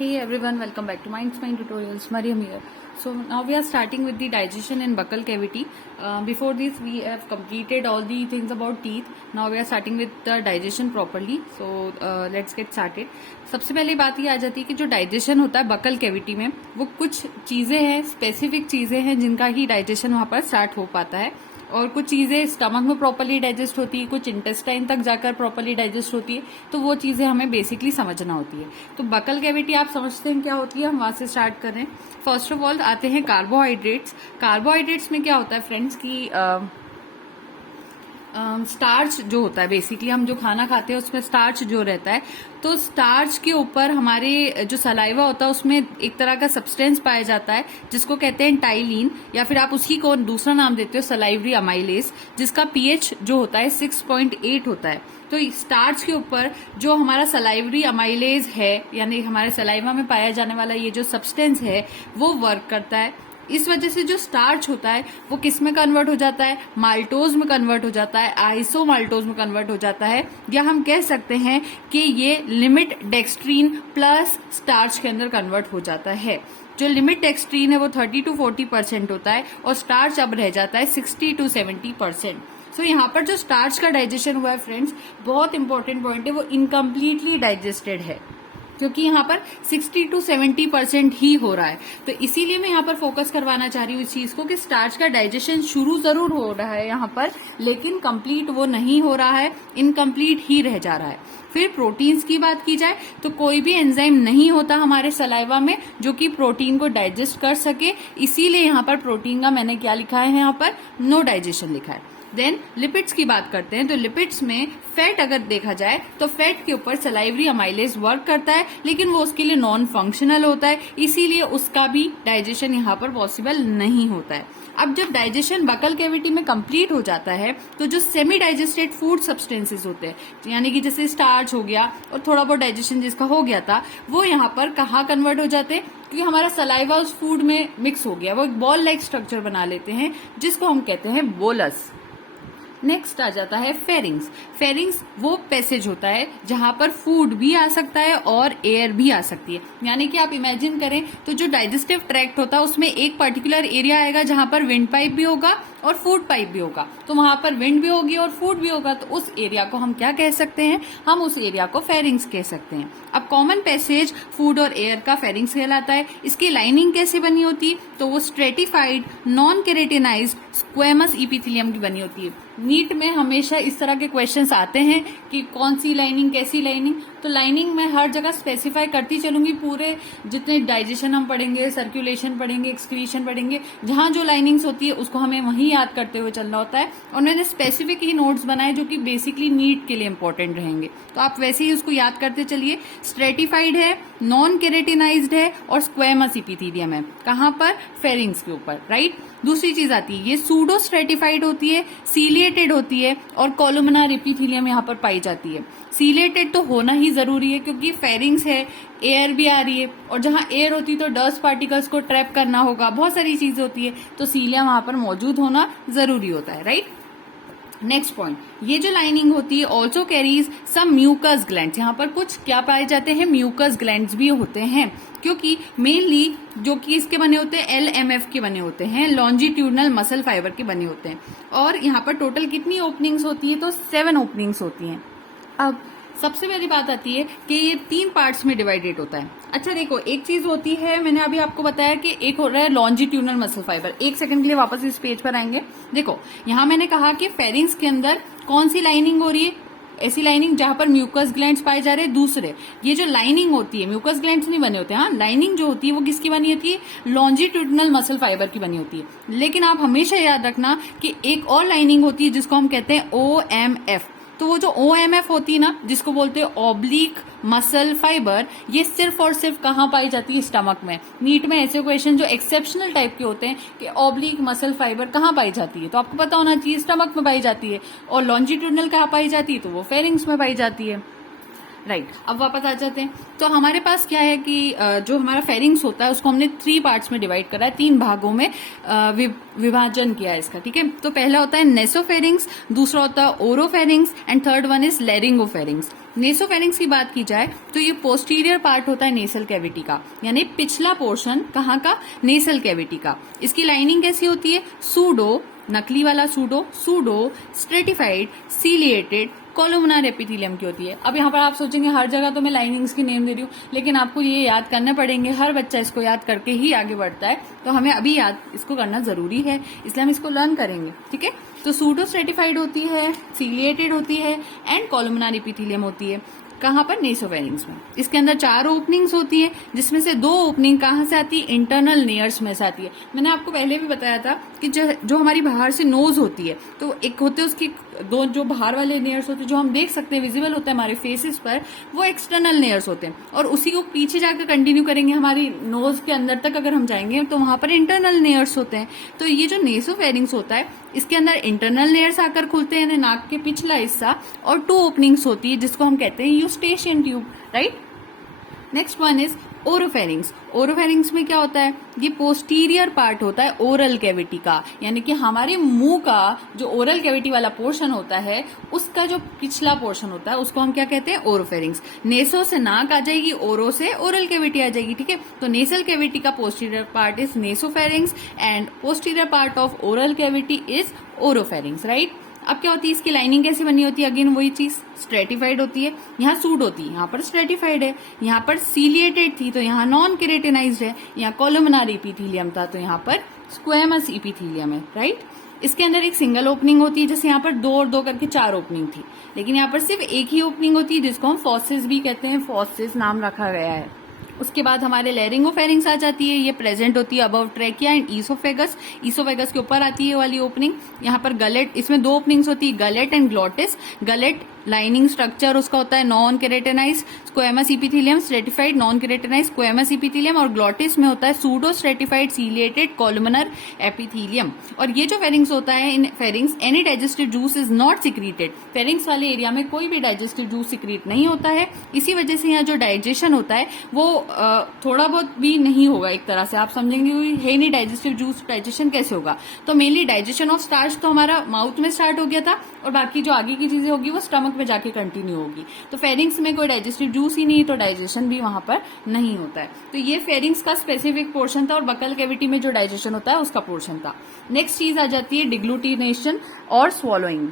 Hey everyone, welcome back to Mind Spine Tutorials. Mariam here. So now we are starting with the digestion in buccal cavity. Before this we have completed all the things about teeth. Now we are starting with the digestion properly. So let's get started. सबसे पहले बात ये आ जाती है कि जो digestion होता है बकल कैविटी में वो कुछ चीजें हैं, स्पेसिफिक चीजें हैं जिनका ही डाइजेशन वहां पर स्टार्ट हो पाता है और कुछ चीजें स्टमक में प्रॉपर्ली डाइजेस्ट होती है, कुछ इंटेस्टाइन तक जाकर प्रॉपर्ली डाइजेस्ट होती है, तो वो चीजें हमें बेसिकली समझना होती है। तो बकल कैविटी आप समझते हैं क्या होती है, हम वहां से स्टार्ट कर रहे हैं। फर्स्ट ऑफ ऑल आते हैं कार्बोहाइड्रेट्स। कार्बोहाइड्रेट्स में क्या होता है फ्रेंड्स की स्टार्च जो होता है, बेसिकली हम जो खाना खाते हैं उसमें स्टार्च जो रहता है, तो स्टार्च के ऊपर हमारे जो सलाइवा होता है उसमें एक तरह का सब्सटेंस पाया जाता है जिसको कहते हैं टाइलिन, या फिर आप उसी को दूसरा नाम देते हो सलाइवरी अमाइलेज, जिसका पीएच जो होता है 6.8 होता है। तो स्टार्च के ऊपर जो हमारा सलाइवरी अमाइलेज है, यानी हमारे सलाइवा में पाया जाने वाला ये जो सब्सटेंस है वो वर्क करता है। इस वजह से जो स्टार्च होता है वो किस में कन्वर्ट हो जाता है, माल्टोज में कन्वर्ट हो जाता है, आइसोमाल्टोज में कन्वर्ट हो जाता है, या हम कह सकते हैं कि ये लिमिट डेक्सट्रीन प्लस स्टार्च के अंदर कन्वर्ट हो जाता है। जो लिमिट डेक्सट्रीन है वो 30 to 40% होता है और स्टार्च अब रह जाता है 60 to 70%। सो यहाँ पर जो स्टार्च का डाइजेशन हुआ है फ्रेंड्स, बहुत इंपॉर्टेंट पॉइंट है, वो इनकम्प्लीटली डाइजेस्टेड है क्योंकि यहाँ पर 60 to 70% ही हो रहा है। तो इसीलिए मैं यहाँ पर फोकस करवाना चाह रही हूँ इस चीज को कि स्टार्च का डाइजेशन शुरू जरूर हो रहा है यहाँ पर, लेकिन कंप्लीट वो नहीं हो रहा है, इनकम्प्लीट ही रह जा रहा है। फिर प्रोटीन्स की बात की जाए तो कोई भी एंजाइम नहीं होता हमारे सलाइवा में जो कि प्रोटीन को डाइजेस्ट कर सके, इसीलिए यहाँ पर प्रोटीन का मैंने क्या लिखा है, यहाँ पर नो डाइजेशन लिखा है। देन लिपिड्स की बात करते हैं तो लिपिड्स में फैट अगर देखा जाए तो फैट के ऊपर सलाइवरी अमाइलेज वर्क करता है, लेकिन वो उसके लिए नॉन फंक्शनल होता है, इसीलिए उसका भी डाइजेशन यहाँ पर पॉसिबल नहीं होता है। अब जब डाइजेशन बकल कैविटी में कंप्लीट हो जाता है तो जो सेमी डाइजेस्टेड फूड सब्सटेंसेस होते हैं, यानी कि जैसे स्टार्च हो गया और थोड़ा बहुत डाइजेशन जिसका हो गया था, वो यहाँ पर कहाँ कन्वर्ट हो जाते हैं, क्योंकि हमारा सलाइवा उस फूड में मिक्स हो गया, वो एक बॉल लाइक स्ट्रक्चर बना लेते हैं जिसको हम कहते हैं बोलस। नेक्स्ट आ जाता है फेरिंग्स। फेरिंग्स वो पैसेज होता है जहां पर फूड भी आ सकता है और एयर भी आ सकती है, यानी कि आप इमेजिन करें तो जो डाइजेस्टिव ट्रैक्ट होता है उसमें एक पर्टिकुलर एरिया आएगा जहां पर विंड पाइप भी होगा और फूड पाइप भी होगा, तो वहां पर विंड भी होगी और फूड भी होगा, तो उस एरिया को हम क्या कह सकते हैं, हम उस एरिया को फेरिंग्स कह सकते हैं। अब कॉमन पैसेज फूड और एयर का फेरिंग्स कहलाता है। इसकी लाइनिंग कैसे बनी होती है, तो वो स्ट्रेटिफाइड नॉन केरेटिनाइज्ड स्क्वेमस इपिथेलियम की बनी होती है। नीट में हमेशा इस तरह के क्वेश्चंस आते हैं कि कौन सी लाइनिंग, कैसी लाइनिंग, तो लाइनिंग मैं हर जगह स्पेसिफाई करती चलूंगी। पूरे जितने डाइजेशन हम पढ़ेंगे, सर्कुलेशन पढ़ेंगे, एक्सक्रीशन पढ़ेंगे, जहां जो लाइनिंग्स होती है उसको हमें वहीं याद करते हुए चलना होता है, और मैंने स्पेसिफिक ही नोट्स बनाए जो कि बेसिकली नीट के लिए इंपॉर्टेंट रहेंगे, तो आप वैसे ही उसको याद करते चलिए। स्ट्रेटिफाइड है, नॉन केरेटिनाइज्ड है और स्क्वेमस इपिथेलियम है, कहां पर, फेरिंग्स के ऊपर, राइट। दूसरी चीज आती है, ये सूडो स्ट्रेटिफाइड होती है, सीलिएटेड होती है और कॉलुमनार एपिथेलियम यहाँ पर पाई जाती है। सीलिएटेड तो होना ही जरूरी है क्योंकि फेरिंग्स है, एयर भी आ रही है, और जहां एयर होती है तो डस्ट पार्टिकल्स को ट्रैप करना होगा, बहुत सारी चीजें होती है, तो सीलियम वहां पर मौजूद होना जरूरी होता है, राइट। नेक्स्ट पॉइंट, ये जो लाइनिंग होती है ऑल्सो कैरीज सम म्यूकस ग्लैंड्स। यहाँ पर कुछ क्या पाए जाते हैं, म्यूकस ग्लैंड्स भी होते हैं, क्योंकि मेनली जो कि इसके बने होते हैं LMF के बने होते हैं, लॉन्जिट्यूडनल मसल फाइबर के बने होते हैं। और यहाँ पर टोटल कितनी ओपनिंग्स होती है, तो 7 ओपनिंग्स होती हैं। अब सबसे पहली बात आती है कि ये 3 पार्ट्स में डिवाइडेड होता है। अच्छा देखो, एक चीज होती है, मैंने अभी आपको बताया कि एक हो रहा है लॉन्जिट्यूडनल मसल फाइबर। एक सेकंड के लिए वापस इस पेज पर आएंगे। देखो यहाँ मैंने कहा कि फेरिंग्स के अंदर कौन सी लाइनिंग हो रही है, ऐसी लाइनिंग जहां पर म्यूकस ग्लैंड्स पाए जा रहे हैं। दूसरे, ये जो लाइनिंग होती है, म्यूकस ग्लैंड्स नहीं बने होते, हाँ, लाइनिंग जो होती है वो किसकी बनी होती है, लॉन्जिट्यूडनल मसल फाइबर की बनी होती है। लेकिन आप हमेशा याद रखना कि एक और लाइनिंग होती है जिसको हम कहते हैं OMF। तो वो जो OMF होती है ना, जिसको बोलते हैं ऑब्लिक मसल फाइबर, ये सिर्फ और सिर्फ कहाँ पाई जाती है, स्टमक में। नीट में ऐसे क्वेश्चन जो एक्सेप्शनल टाइप के होते हैं कि ऑब्लिक मसल फाइबर कहाँ पाई जाती है, तो आपको पता होना चाहिए स्टमक में पाई जाती है, और लॉन्जिट्यूडनल कहाँ पाई जाती है, तो वो फेरिंग्स में पाई जाती है। राइट अब वापस आ जाते हैं। तो हमारे पास क्या है कि जो हमारा फेरिंग्स होता है उसको हमने 3 पार्ट्स में डिवाइड करा है, 3 भागों में विभाजन किया है इसका, ठीक है। तो पहला होता है नेसोफेरिंग्स, दूसरा होता है oropharynx and third one is laryngopharynx. Nasopharynx की बात की जाए तो ये पोस्टीरियर पार्ट होता है नेसल कैविटी का, यानी पिछला पोर्शन कहाँ का, नेसल कैविटी का। इसकी लाइनिंग कैसी होती है, सूडो, नकली वाला pseudo, pseudo stratified ciliated columnar epithelium की होती है। अब यहाँ पर आप सोचेंगे हर जगह तो मैं लाइनिंग्स की नेम दे रही हूँ, लेकिन आपको ये याद करने पड़ेंगे, हर बच्चा इसको याद करके ही आगे बढ़ता है, तो हमें अभी याद इसको करना जरूरी है, इसलिए हम इसको लर्न करेंगे, ठीक है। तो सूडो स्ट्रेटिफाइड होती है, सीलिएटेड होती है एंड कोलुमनार एपिथेलियम होती है। कहाँ पर, नेसोफेरिंग्स में। इसके अंदर 4 ओपनिंग्स होती है, जिसमें से 2 ओपनिंग कहाँ से आती है, इंटरनल नेयर्स में से आती है। मैंने आपको पहले भी बताया था कि जो हमारी बाहर से नोज होती है, तो एक होते हैं उसकी 2 जो बाहर वाले नेयर्स होते हैं जो हम देख सकते हैं, विजिबल होता है हमारे फेसेस पर, वो एक्सटर्नल नेयर्स होते हैं। और उसी को पीछे जाकर कंटिन्यू करेंगे, हमारी नोज के अंदर तक अगर हम जाएंगे तो वहां पर इंटरनल नेयर्स होते हैं। तो ये जो नेसोफेरिंग्स होता है इसके अंदर इंटरनल नेयर्स आकर खुलते हैं, नाक के पिछला हिस्सा, और 2 ओपनिंग्स होती है जिसको हम कहते हैं Eustachian tube, right. Next one is oropharynx. Oropharynx में क्या होता है, ये पोस्टीरियर पार्ट होता है ओरल कैविटी का, यानी कि हमारे मुंह का जो ओरल कैविटी वाला पोर्शन होता है उसका जो पिछला पोर्शन होता है उसको हम क्या कहते हैं, ओरोफेरिंग्स। नेसो से नाक आ जाएगी, ओरो से ओरल कैविटी आ जाएगी, ठीक है। तो नेसल कैविटी का posterior part is नेसोफेरिंग्स and posterior part of oral cavity is oropharynx, right. अब क्या होती है, इसकी लाइनिंग कैसी बनी होती है, अगेन वही चीज, स्ट्रेटिफाइड होती है। यहाँ सूड होती है, यहाँ पर स्ट्रेटिफाइड है, यहाँ पर सीलिएटेड थी तो यहाँ नॉन केरेटिनाइज्ड है, यहाँ कोलुमनार एपिथेलियम था तो यहाँ पर स्क्वेमस एपिथेलियम है, राइट। इसके अंदर एक सिंगल ओपनिंग होती है, जैसे यहाँ पर 2 और 2 करके 4 ओपनिंग थी, लेकिन यहाँ पर सिर्फ एक ही ओपनिंग होती है जिसको हम फॉसिस भी कहते हैं, फॉसिस नाम रखा गया है। उसके बाद हमारे लैरिंगोफेरिंग्स आ जाती है, ये प्रेजेंट होती है above trachea and oesophagus. Oesophagus के ऊपर आती है वाली ओपनिंग। यहाँ पर गलेट, इसमें 2 ओपनिंग्स होती है, gullet and glottis. Gullet lining structure उसका होता है non keratinize squamous epithelium, stratified non keratinize squamous epithelium, और ग्लोटिस में होता है pseudo stratified ciliated columnar epithelium. और ये जो फेरिंग्स होता है, in pharynx any digestive juice is not secreted. Pharynx वाले एरिया में कोई भी डाइजेस्टिव जूस सिक्रीट नहीं होता है, इसी वजह से यहाँ जो डाइजेशन होता है वो थोड़ा बहुत भी नहीं होगा। एक तरह से आप समझेंगे है नहीं डाइजेस्टिव जूस, डाइजेशन कैसे होगा। तो मेनली डाइजेशन ऑफ स्टार्च तो हमारा माउथ में स्टार्ट हो गया था, और बाकी जो आगे की चीजें होगी वो स्टमक में जाके कंटिन्यू होगी। तो फेरिंग्स में कोई डाइजेस्टिव जूस ही नहीं, तो डाइजेशन भी वहां पर नहीं होता है। तो ये फेरिंग्स का स्पेसिफिक पोर्शन था, और बकल कैविटी में जो डाइजेशन होता है उसका पोर्शन था। नेक्स्ट चीज आ जाती है डिग्लूटिनेशन और स्वॉलोइंग।